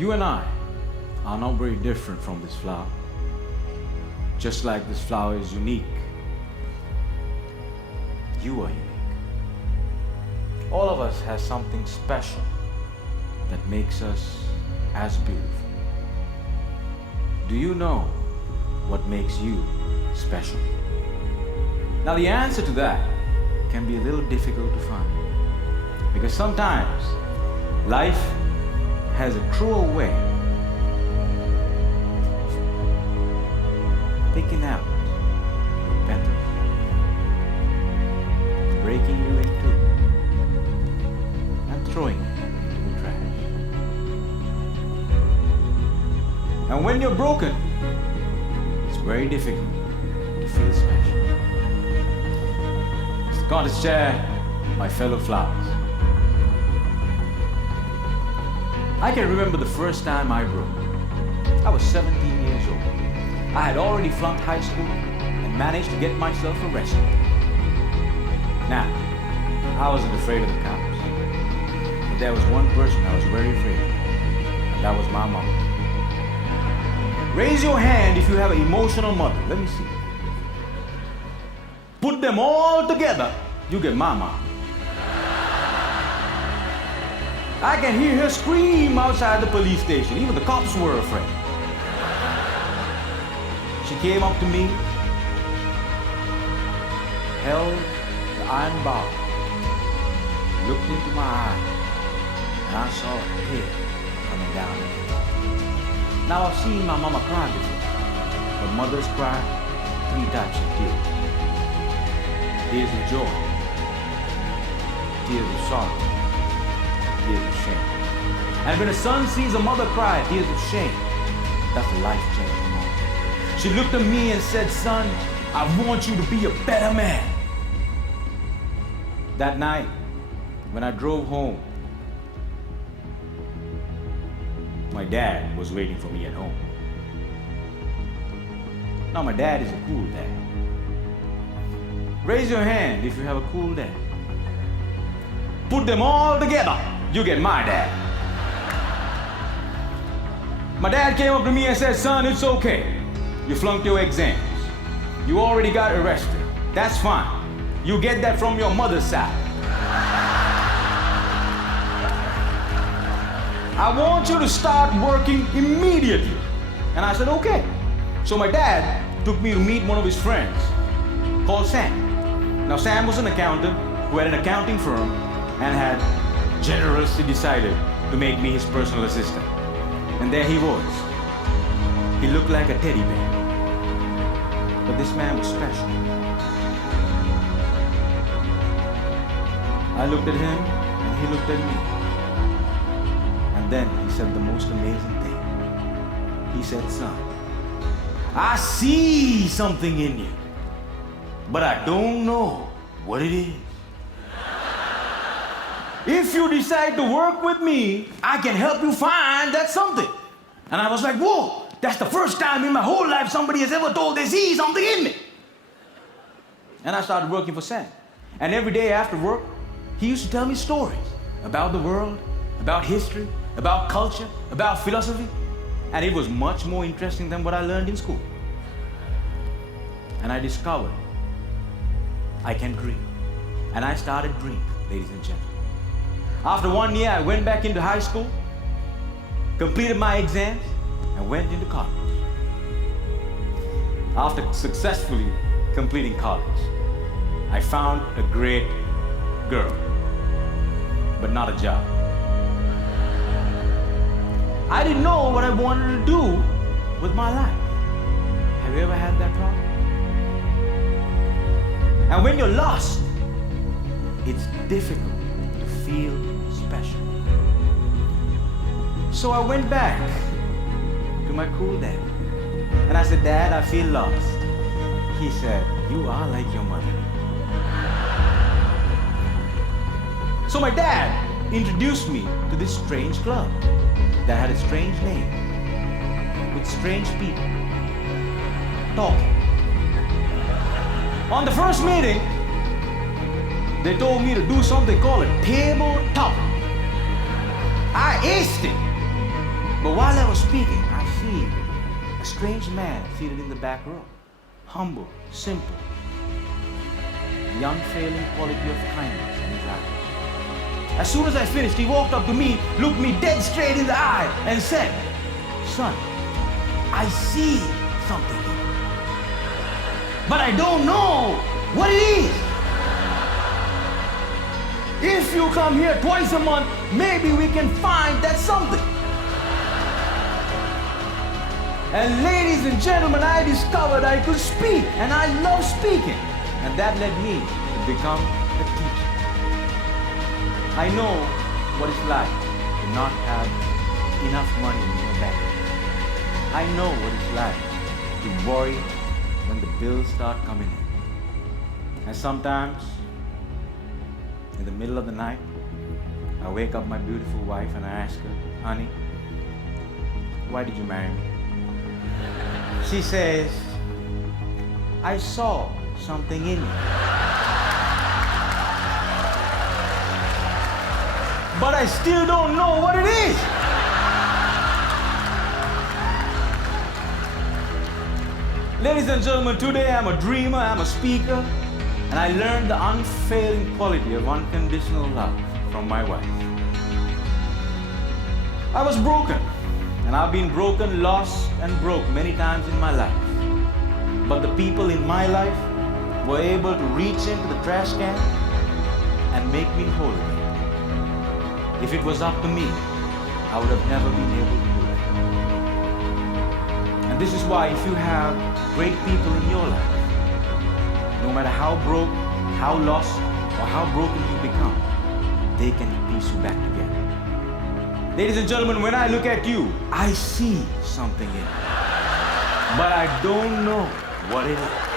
You and I are not very different from this flower. Just like this flower is unique, you are unique. All of us has something special that makes us as beautiful. Do you know what makes you special? Now the answer to that can be a little difficult to find, because sometimes life has a cruel way of picking out your petals, breaking you in two, and throwing you into the trash. And when you're broken, it's very difficult to feel special. So God to share my fellow flowers. I can remember the first time I broke. I was 17 years old. I had already flunked high school and managed to get myself arrested. Now, I wasn't afraid of the cops, but there was one person I was very afraid of, and that was my mom. Raise your hand if you have an emotional mother. Let me see. Put them all together, you get my mom. I can hear her scream outside the police station. Even the cops were afraid. She came up to me, held the iron bar, looked into my eyes, and I saw a tear coming down. Now I've seen my mama cry before, but mothers cry 3 types of tears. Tears of joy, tears of sorrow, tears of shame. And when a son sees a mother cry tears of shame, that's a life-changing moment. She looked at me and said, "Son, I want you to be a better man." That night, when I drove home, my dad was waiting for me at home. Now my dad is a cool dad. Raise your hand if you have a cool dad. Put them all together, you get my dad. My dad came up to me and said, "Son, it's okay. You flunked your exams. You already got arrested. That's fine. You get that from your mother's side. I want you to start working immediately." And I said, "Okay." So my dad took me to meet one of his friends called Sam. Now Sam was an accountant who had an accounting firm and had generously decided to make me his personal assistant. And there he was. He looked like a teddy bear. But this man was special. I looked at him and he looked at me. And then he said the most amazing thing. He said, "Son, I see something in you, but I don't know what it is. If you decide to work with me, I can help you find that something." And I was like, "Whoa, that's the first time in my whole life somebody has ever told they see something in me." And I started working for Sam. And every day after work, he used to tell me stories about the world, about history, about culture, about philosophy. And it was much more interesting than what I learned in school. And I discovered I can dream. And I started dreaming, ladies and gentlemen. After 1 year, I went back into high school, completed my exams, and went into college. After successfully completing college, I found a great girl, but not a job. I didn't know what I wanted to do with my life. Have you ever had that problem? And when you're lost, it's difficult to feel special. So I went back to my cool dad. And I said, "Dad, I feel lost." He said, "You are like your mother." So my dad introduced me to this strange club that had a strange name, with strange people talking. On the first meeting, they told me to do something called a table top. I aced it. But while I was speaking, I see a strange man seated in the back row. Humble, simple, the unfailing quality of kindness in his eyes. As soon as I finished, he walked up to me, looked me dead straight in the eye, and said, "Son, I see something here, but I don't know what it is. If you come here twice a month, maybe we can find that something." And ladies and gentlemen, I discovered I could speak, and I love speaking. And that led me to become a teacher. I know what it's like to not have enough money in your bank. I know what it's like to worry when the bills start coming in. And sometimes, in the middle of the night, I wake up my beautiful wife and I ask her, "Honey, why did you marry me?" She says, "I saw something in you, but I still don't know what it is." Ladies and gentlemen, today I'm a dreamer, I'm a speaker, and I learned the unfailing quality of unconditional love from my wife. I was broken, and I've been broken, lost, and broke many times in my life. But the people in my life were able to reach into the trash can and make me whole again. If it was up to me, I would have never been able to do it. And this is why if you have great people in your life, no matter how broke, how lost, or how broken you become, they can piece you back together. Ladies and gentlemen, when I look at you, I see something in you, but I don't know what it is.